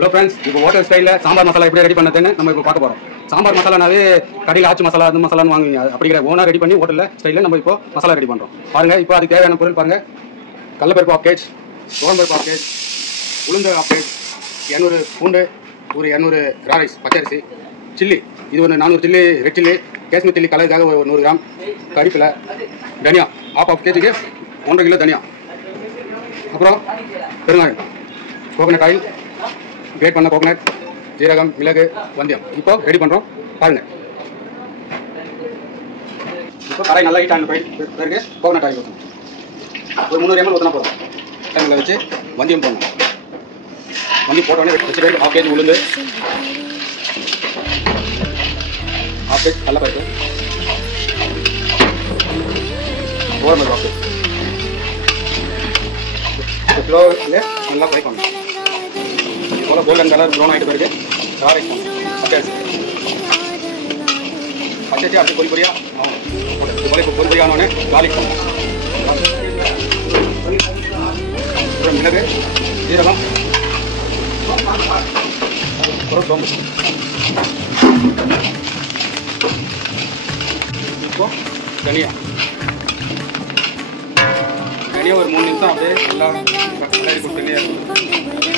Hello friends, இப்போ hotel ஸ்டைலில் சாம்பார் மசாலா எப்படி ரெடி பண்ணதுன்னு நம்ம இப்போ பார்க்க போகிறோம். சாம்பார் மசாலானாவே கடையில் ஆச்சு மசாலா அது மசாலான்னு வாங்குவீங்க. அப்படிங்கிற ஓனாக ரெடி பண்ணி ஹோட்டலில் ஸ்டைலில் நம்ம இப்போ மசாலா ரெடி பண்ணுறோம். பாருங்கள், இப்போ அதுக்கு தேவையான பொருள் பாருங்கள். கடலப்பருப்பு 1/2 kg, துவரம்பருப்பு 1/2 kg, உளுந்து 1/2 kg, 200 பூண்டு, ஒரு 200 ராரைஸ் பச்சரிசி, சில்லி இது ஒரு 400 chilli, red chilli, Kashmir chilli கலருக்காக ஒரு 100 கிராம், கறிப்பிலை, தனியா 1/2 kg 1.5 கிலோ தனியா, அப்புறம் பெருங்காயம், கோகனட் ஆயில், கிரேட் பண்ண கோகனட், ஜீரகம், மிளகு, வந்தியம். இப்போ ரெடி பண்ணுறோம் பாருங்கள். இப்போ கடாய் நல்லா ஹீட் ஆன பிறகு கோகனட் ஆயில் ஊற்றணும். ஒரு 300 ml ஊற்றினா போதும். டைமில் வச்சு வந்தியம் போடணும். வந்தியம் போட்டோடனே வச்சு 1/2 kg உளுந்து, 1/2 kg கடலப்பருப்பு, துவரம்பருப்பு 1/2 kg ஸ்லோவில் நல்லா ஃப்ரை பண்ணணும். போல கோல்டன் கலர் ப்ரௌன் ஆகிட்டு பிறகு ராரைஸ் பச்சரிசி அப்படி பொறி பொரியாக பொறி பொரியாக ஆனோடனே காலிக் பண்ணணும். அப்புறம் மிளகு, ஜீரகம், அப்புறம் சோம்பு. இப்போ தனியா ஒரு 3 நிமிஷம் அப்படியே நல்லா கலரி கொடுத்துட்டே இருக்கணும்.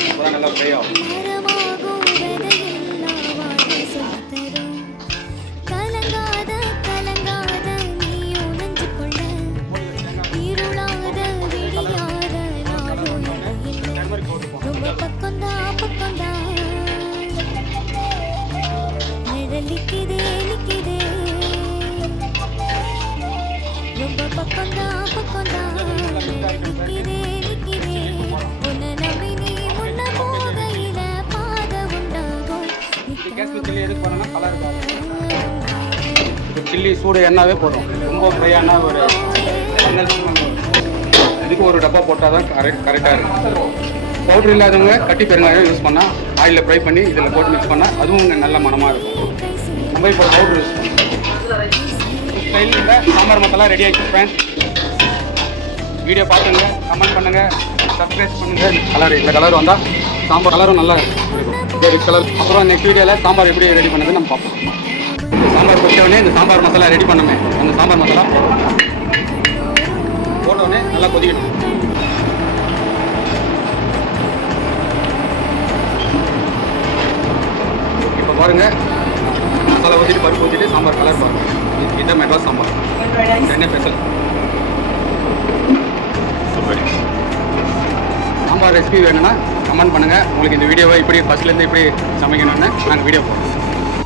அப்போதான் நல்லா ஃப்ரை ஆகும். சில்லி சூடு எண்ணாவே போதும். ரொம்ப ஃப்ரையான ஒரு இதுக்கு ஒரு டப்பா போட்டால் தான் கரெக்டாக இருக்கும். பவுட்ரு இல்லாதவங்க கட்டி பெருங்காயம் யூஸ் பண்ணால் ஆயிலில் ஃப்ரை பண்ணி இதில் போட்டு மிக்ஸ் பண்ணால் அதுவும் நல்ல மனமாக இருக்கும். நம்ம இப்போ பவுட்ரு யூஸ் பண்ணுவோம். ஸ்டைலில் சாம்பார் மசாலா ரெடி ஆகிடுச்சு ஃப்ரெண்ட்ஸ். வீடியோ பார்த்துங்க, கமெண்ட் பண்ணுங்கள், சப்ஸ்கிரைப் பண்ணுங்கள். கலர் இந்த கலர் வந்தால் சாம்பார் கலரும் நல்லா இருக்கும். Red colour. அப்புறம் நெக்ஸ்ட் வீடியோவில் சாம்பார் எப்படி ரெடி பண்ணுறது நம்ம பார்ப்போம். சாம்பார் போட்டோடனே இந்த சாம்பார் மசாலா ரெடி பண்ணுமே, அந்த சாம்பார் மசாலா போட்டோடனே நல்லா கொதிக்கணும். இப்போ பாருங்கள், மசாலா ஊற்றிட்டு பருப்பு ஊற்றிட்டு சாம்பார் கலர் பாருங்கள். இதுதான் மெட்ராஸ் சாம்பார். சென்னை ஸ்பெஷல் சாம்பார் ரெசிபி வேணும்னா கமெண்ட் பண்ணுங்கள். உங்களுக்கு இந்த வீடியோவை இப்படி ஃபஸ்ட்லேருந்து இப்படி சமைக்கணும்னு நாங்கள் வீடியோ போடுறோம்.